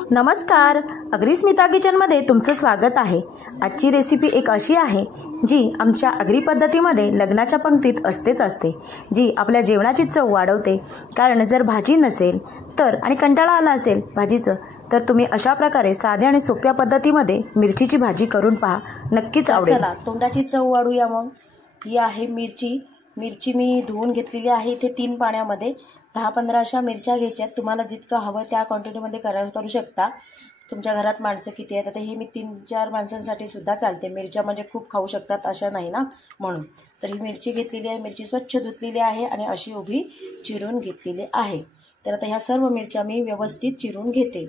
नमस्कार, अग्रिस्मिता किचनमध्ये तुमचं स्वागत आहे। आजची रेसिपी एक अशी आहे जी आमच्या अग्री पद्धतीमध्ये लग्नाच्या पंक्तीत असते, जी आपल्या जेवणाची चव वाढवते। कारण जर भाजी नसेल तर आणि कंटाळा आला असेल भाजीचं तर तुम्ही अशा प्रकारे साध्या आणि सोप्या पद्धतीमध्ये मिरचीची भाजी करून पहा, नक्कीच आवडेल। चला तोंडाची चव वाढूया मग। ही आहे मिरची मी धुवून घेतलेली आहे। इथे 3 पाण्यामध्ये 10-15 अशा मिरच्या घ्यायच्या। तुम्हाला जितकं हवं त्या क्वांटिटीमध्ये करू शकता। तुमच्या घरात माणसं किती आहेत आता हे मी 3-4 माणसांसाठी सुद्धा चालते। मिरच्या म्हणजे खूप खाऊ शकतात अशा नाही ना, म्हणून तर ही मिरची घेतलेली आहे। मिरची स्वच्छ धुतलेली आहे आणि अशी उभी चिरून घेतलेली आहे। तर आता ह्या सर्व मिरच्या मी व्यवस्थित चिरून घेते।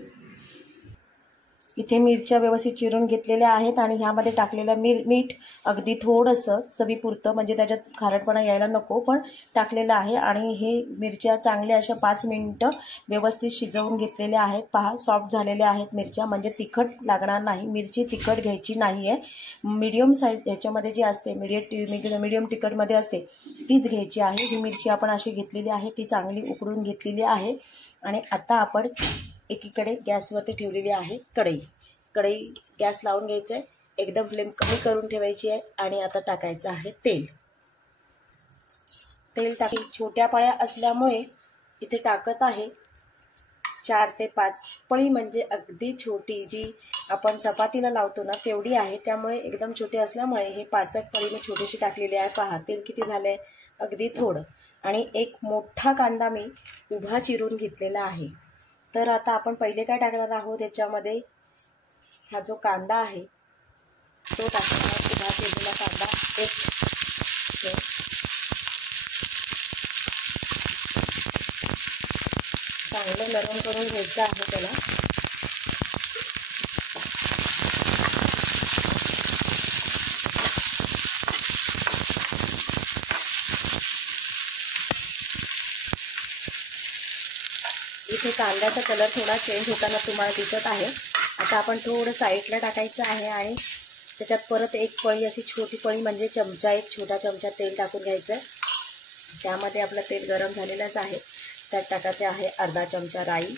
इथे मिरच्या व्यवस्थित चिरून घेतलेल्या आहेत आणि ह्यामध्ये टाकलेलं मीठ अगदी थोडंसं चवीपुरतं, म्हणजे त्याच्यात खारटपणा यायला नको, पण टाकलेलं आहे। आणि हे मिरच्या चांगल्या अशा 5 मिनिटं व्यवस्थित शिजवून घेतलेल्या आहेत। पहा सॉफ्ट झालेल्या आहेत मिरच्या, म्हणजे तिखट लागणार नाही। मिरची तिखट घ्यायची नाही आहे, मीडियम साईज ह्याच्यामध्ये जी असते मीडियम तिखटमध्ये असते तीच घ्यायची आहे। ही मिरची आपण अशी घेतलेली आहे, ती चांगली उकडून घेतलेली आहे। आणि आता आपण एकीकडे गॅसवरती ठेवलेली आहे कढई गॅस लावून घ्यायचं आहे, एकदम फ्लेम कमी करून ठेवायची आहे। आणि आता टाकायचं आहे तेल छोट्या पळ्या असल्यामुळे इथे टाकत आहे 4 ते 5 पळी, म्हणजे अगदी छोटी जी आपण चपातीला लावतो ना तेवढी आहे। त्यामुळे एकदम छोटे असल्यामुळे हे 5 पळी मी छोटीशी टाकलेली आहे। पहा तेल किती झालंय, अगदी थोडं। आणि एक मोठा कांदा मी उभा चिरून घेतलेला आहे। तर आता आपण पहिले काय टाकणार आहोत, याच्यामध्ये हा जो कांदा आहे तो टाकणार। उभा चिरलेला कांदा चांगलं नरम करून घ्यायचं आहे त्याला। इथे कांद्याचा कलर थोडा चेंज होताना तुम्हाला दिसत आहे। आता आपण थोडं साईडला टाकायचं आहे आणि त्याच्यात परत एक पळी अशी छोटी पळी, म्हणजे एक छोटा चमचा तेल टाकून घ्यायचं आहे। त्यामध्ये आपलं तेल गरम झालेलंच आहे। त्यात टाकायचे आहे अर्धा चमचा राई,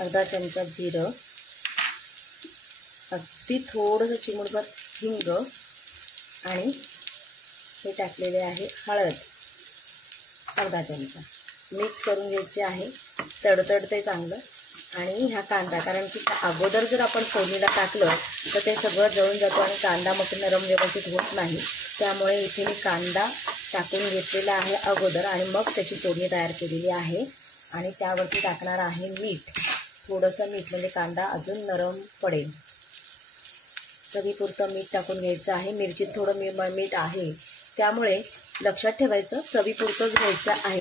अर्धा चमचा जिरं, अगदी थोडंसं चिमूटभर हिंग आणि हे टाकलेले आहे हळद अर्धा चमचा। मिक्स करून घ्यायचे आहे, तडतडते चांगलं। आणि हा कांदा, कारण की अगोदर जर आपण फोडणीला टाकलं तर ते सगळं जळून जातो आणि कांदा मग नरम व्यवस्थित होत नाही। त्यामुळे इथे मी कांदा टाकून घेतलेला आहे अगोदर आणि मग त्याची फोडणी तयार केलेली आहे। आणि त्यावरती टाकणार आहे मीठ, थोडंसं मीठ, म्हणजे कांदा अजून नरम पडेल। चवीपुरतं मीठ टाकून घ्यायचं आहे। मिरचीत थोडं मीठ आहे, त्यामुळे लक्षात ठेवायचं चवीपुरतंच घ्यायचं आहे।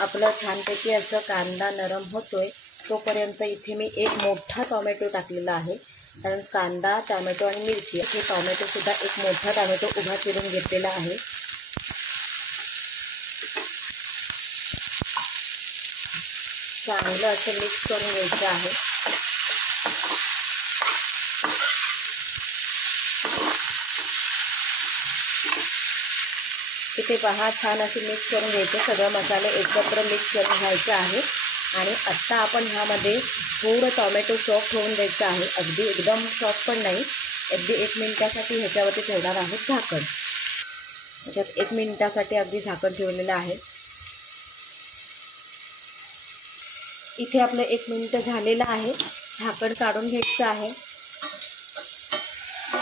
आपलं छानपैकी असं कांदा नरम होतोय तोपर्यंत इथे मी एक मोठा टोमॅटो टाकलेला आहे। कारण कांदा, टोमॅटो आणि मिरची, हे टोमॅटोसुद्धा एक मोठा टोमॅटो उभा चिरून घेतलेला आहे। चांगलं असं मिक्स करून घ्यायचं आहे। इथे पहा छान अशी मिक्स करून घ्यायचं, सगळं मसाले एकत्र मिक्स करून घ्यायचं आहे। आणि आत्ता आपण ह्यामध्ये थोडं टोमॅटो सॉफ्ट होऊन द्यायचं आहे, अगदी एकदम सॉफ्ट पण नाही, अगदी 1 मिनिटासाठी ह्याच्यावरती ठेवणार आहोत झाकण। ह्याच्यात 1 मिनिटासाठी अगदी झाकण ठेवलेलं आहे। इथे आपलं 1 मिनिट झालेलं आहे, झाकण काढून घ्यायचं आहे।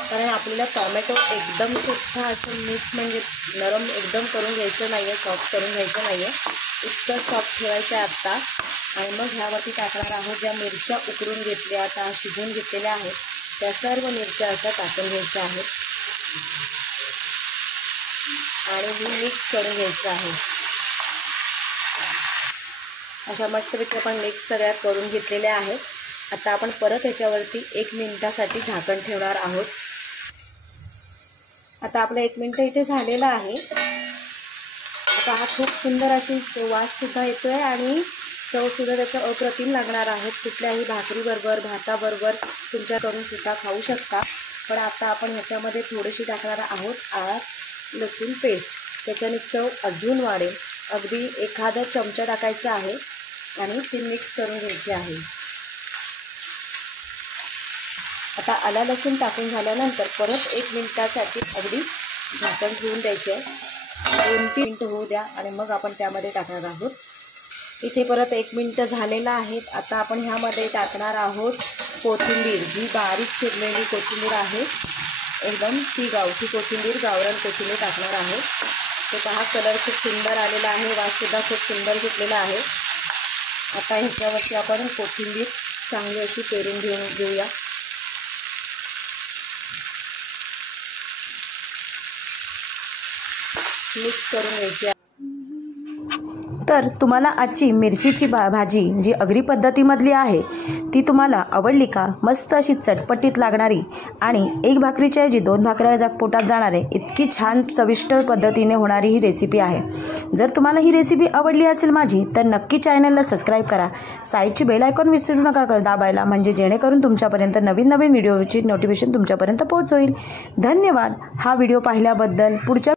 कारण आपल्याला टोमॅटो एकदम सुद्धा असं मिक्स, म्हणजे नरम एकदम करून घ्यायचं नाही आहे, सॉफ्ट करून घ्यायचं नाही आहे, इतकं सॉफ्ट ठेवायचं आहे आत्ता। आणि मग ह्यावरती टाकणार आहोत ज्या मिरच्या उकडून घेतल्या, आता शिजवून घेतलेल्या आहेत, त्या सर्व मिरच्या अशा टाकून घ्यायच्या आहेत आणि ही मिक्स करून घ्यायचं आहे। अशा मस्तपैकी आपण मिक्स सगळ्या करून घेतलेल्या आहेत। आता आपण परत ह्याच्यावरती 1 मिनिटासाठी झाकण ठेवणार आहोत। आता आपलं 1 मिनिट इथे झालेलं आहे। आता हा खूप सुंदर अशी वाससुद्धा येतो आहे आणि चवसुद्धा त्याचं अप्रतिम लागणार आहे। कुठल्याही भाकरीबरोबर, भाताबरोबर तुमच्याकडून सुद्धा खाऊ शकता। पण आता आपण ह्याच्यामध्ये थोडीशी टाकणार आहोत लसूण पेस्ट, त्याच्याने चव अजून वाढेल। अगदी एखादा चमचा टाकायचा आहे, आणि ती मिक्स करून घ्यायची आहे। आता आला लसूण टाकून झाल्यानंतर परत 1 मिनिटासाठी अगदी झाकण ठेवून द्यायचे। 2-3 मिनिटं होऊ द्या आणि मग आपण त्यामध्ये टाकणार आहोत। इथे परत 1 मिनिट झालेलं आहे। आता आपण ह्यामध्ये टाकणार आहोत कोथिंबीर, जी बारीक चिरलेली कोथिंबीर आहे, एकदम ती गावठी कोथिंबीर, गावरान कोथिंबीर टाकणार आहे। तो पहा कलर खूप सुंदर आलेला आहे, वाससुद्धा खूप सुंदर सुटलेला आहे। आता ह्याच्यावरती आपण कोथिंबीर चांगली अशी पेरून घेऊया। मिक्स करून घ्यायची। तर तुम्हाला आजची मिरचीची भाजी जी आगरी पद्धतीमधली आहे ती तुम्हाला आवडली का? मस्त अशी चटपटीत लागणारी आणि 1 भाकरीच्या ऐवजी 2 भाकऱ्या पोटात जाणारे इतकी छान चविष्ट पद्धतीने होणारी ही रेसिपी आहे। जर तुम्हाला ही रेसिपी आवडली असेल माझी तर नक्की चॅनलला सबस्क्राईब करा, साईडची बेल आयकॉन विसरू नका दाबायला, म्हणजे जेणेकरून तुमच्यापर्यंत नवीन व्हिडिओची नोटिफिकेशन तुमच्यापर्यंत पोहोचेल। धन्यवाद हा व्हिडिओ पाहिल्याबद्दल। पुढच्या